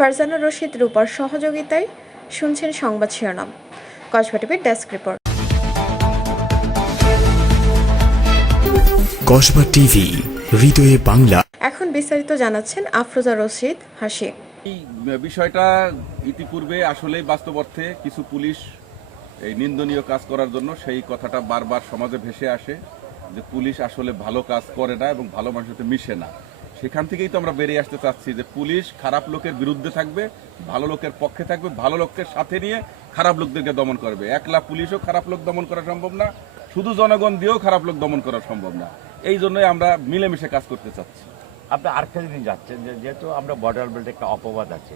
ফারজানা রশিদ রূপার সহযোগিতায় শুনছেন সংবাদ শিরোনাম। কসবা টিভির ডেস্ক রিপোর্ট। কসবা টিভি হৃদয়ে বাংলা। এখন বিস্তারিত জানাচ্ছেন আফরোজা রশিদ হাসি। এই বিষয়টা ইতিপূর্বে আসলেই বাস্তব অর্থে কিছু পুলিশ এই নিন্দনীয় কাজ করার জন্য সেই কথাটা বারবার সমাজে ভেসে আসে যে পুলিশ আসলে ভালো কাজ করে না এবং ভালো মানুষের সাথে মিশে না। সেখান থেকেই তো আমরা বেরিয়ে আসতে চাচ্ছি যে পুলিশ খারাপ লোকের বিরুদ্ধে থাকবে, ভালো লোকের পক্ষে থাকবে, ভালো লোকের সাথে নিয়ে খারাপ লোকদেরকে দমন করবে। একলা পুলিশও খারাপ লোক দমন করা সম্ভব না, শুধু জনগণ দিয়েও খারাপ লোক দমন করা সম্ভব না। এই জন্যই আমরা মিলেমিশে কাজ করতে চাচ্ছি। আপনি আরেকটা জিনিস যাচ্ছেন যেহেতু আমরা বর্ডার বেল্টে একটা অপবাদ আছে।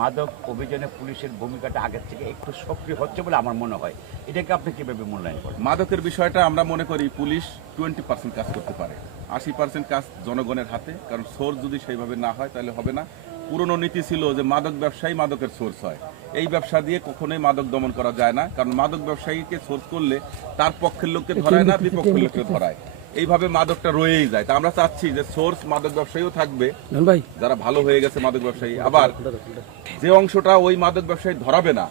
মাদক অভিযানে পুলিশের ভূমিকাটা আগের থেকে একটু সক্রিয় হচ্ছে বলে আমার মনে হয়। এটাকে আপনি কীভাবে মূল্যায়ন করেন? মাদকের বিষয়টা আমরা মনে করি পুলিশ টোয়েন্টি পার্সেন্ট কাজ করতে পারে। আশি পার্সেন্ট কাজ জনগণের হাতে কারণ সোর্স যদি সেইভাবে না হয় তাহলে হবে না। পুরনো নীতি ছিল যে মাদক ব্যবসায়ী মাদকের সোর্স হয়। এই ব্যবসা দিয়ে কখনোই মাদক দমন করা যায় না কারণ মাদক ব্যবসায়ীকে সোর্স করলে তার পক্ষের লোককে ধরায় না বিপক্ষের লোককে ধরায়। এইভাবে মাদকটা রয়েই যায়। তা আমরা চাচ্ছি যে সোর্স মাদক ব্যবসায়ীও থাকবে। যারা ভালো হয়ে গেছে মাদক ব্যবসায়ী। আবার যে অংশটা ওই মাদক ব্যবসায়ী ধরাবে না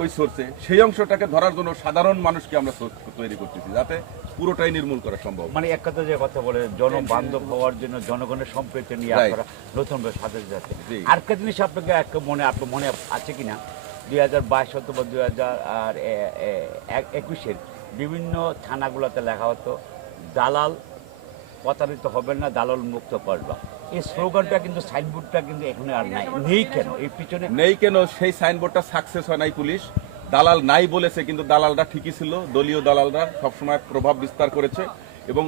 ওই সোর্সে সেই অংশটাকে ধরার জন্য সাধারণ মানুষকে আমরা সোর্স তৈরি করতেছি যাতে পুরোটাই নির্মূল করা সম্ভব মানে এক কথা যে কথা বলে জনবান্ধব হওয়ার জন্য জনগণের সম্প্রীতি নিয়ে. আপনারা নতুন করে সাথে যাচ্ছে জি। আরেকটা জিনিস আপনাকে একটা মনে আপনার মনে আছে কিনা? দুই হাজার বাইশ অথবা দুই হাজার আর একুশের বিভিন্ন থানাগুলোতে লেখা হতো দালাল, প্রতারিত হবেন না, দালাল মুক্ত করবা। এই স্লোগানটা কিন্তু, সাইনবোর্ডটা কিন্তু এখানে আর নাই। নেই কেন? এই পিছনে নেই কেন? সেই সাইনবোর্ডটা সাকসেস হয় নাই পুলিশ। দালাল নাই বলেছে, কিন্তু দালালরা ঠিকই ছিল। দলীয় দালালরা সবসময় প্রভাব বিস্তার করেছে। এবং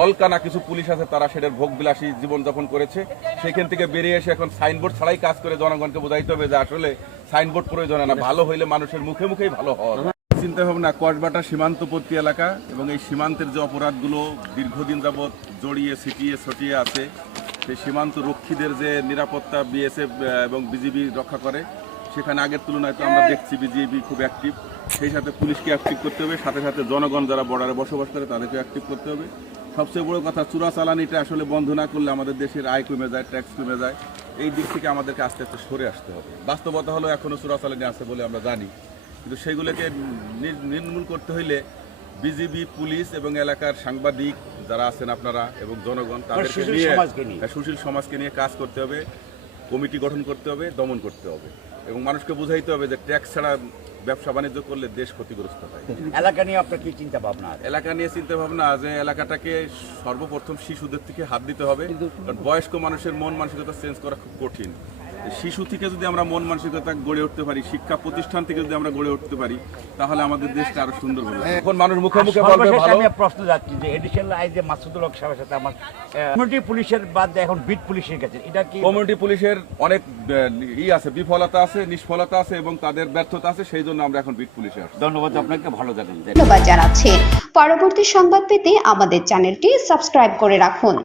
দলকানা কিছু পুলিশ আছে, তারা সেটার ভোগ বিলাসী জীবনযাপন করেছে। সেখান থেকে বেরিয়ে এসে এখন সাইনবোর্ড ছাড়াই কাজ করে জনগণকে বোঝাইতে হবে যে আসলে সাইনবোর্ড প্রয়োজন না। ভালো হইলে মানুষের মুখে মুখেই ভালো হওয়া চিন্তা ভাবনা কসবাটা সীমান্তবর্তী এলাকা এবং এই সীমান্তের যে অপরাধগুলো দীর্ঘদিন যাবৎ জড়িয়ে, ছিটিয়ে, ছটিয়ে আছে, সেই সীমান্ত রক্ষীদের যে নিরাপত্তা বিএসএফ এবং বিজিবি রক্ষা করে, সেখানে আগের তুলনায় তো আমরা দেখছি বিজিবি খুব অ্যাক্টিভ সেই সাথে পুলিশকে অ্যাক্টিভ করতে হবে, সাথে সাথে জনগণ যারা বর্ডারে বসবাস করে তাদেরকে অ্যাক্টিভ করতে হবে। সবচেয়ে বড় কথা চূড়া চালানিটা আসলে বন্ধ না করলে আমাদের দেশের আয় কমে যায় ট্যাক্স কমে যায়। এই দিক থেকে আমাদেরকে আস্তে আস্তে সরে আসতে হবে। বাস্তবতা হলো এখনও চূড়া চালানি আছে বলে আমরা জানি। কিন্তু সেইগুলোকে নির- নির্মূল করতে হইলে বিজিবি পুলিশ এবং এলাকার সাংবাদিক যারা আছেন আপনারা এবং জনগণ তাদেরকে সুশীল নিয়ে সমাজকে নিয়ে। হ্যাঁ, সুশীল সমাজকে নিয়ে কাজ করতে হবে কমিটি গঠন করতে হবে দমন করতে হবে এবং মানুষকে বুঝাইতে হবে যে ট্যাক্স ছাড়া ব্যবসা বাণিজ্য করলে দেশ ক্ষতিগ্রস্ত হয়। এলাকা নিয়ে আপনার কি চিন্তা ভাবনা এলাকা নিয়ে চিন্তা ভাবনা যে এলাকাটাকে সর্বপ্রথম শিশুদের থেকে হাত দিতে হবে কারণ বয়স্ক মানুষের মন মানসিকতা চেঞ্জ করা খুব কঠিন। শিশু থেকে যদি আমরা মন মানসিকতা গড়ে উঠতে পারি শিক্ষা প্রতিষ্ঠান থেকে যদি আমরা গড়ে উঠতে পারি তাহলে আমাদের দেশটা আরও সুন্দর হবে। এখন মানুষ মুখে মুখে আমি প্রশ্ন যাচ্ছি যে এডিশনাল আই যে মাসুদুল হক সাহেবের সাথে আমার কমিউনিটি পুলিশের বাদ এখন বিট পুলিশের কাছে এটা কি কমিউনিটি পুলিশের অনেক ই আছে বিফলতা আছে নিষ্ফলতা আছে এবং তাদের ব্যর্থতা আছে সেই জন্য আমরা এখন বিট পুলিশে আসছি ধন্যবাদ আপনাকে ভালো থাকেন ধন্যবাদ জানাচ্ছি। পরবর্তী সংবাদ পেতে আমাদের চ্যানেলটি সাবস্ক্রাইব করে রাখুন।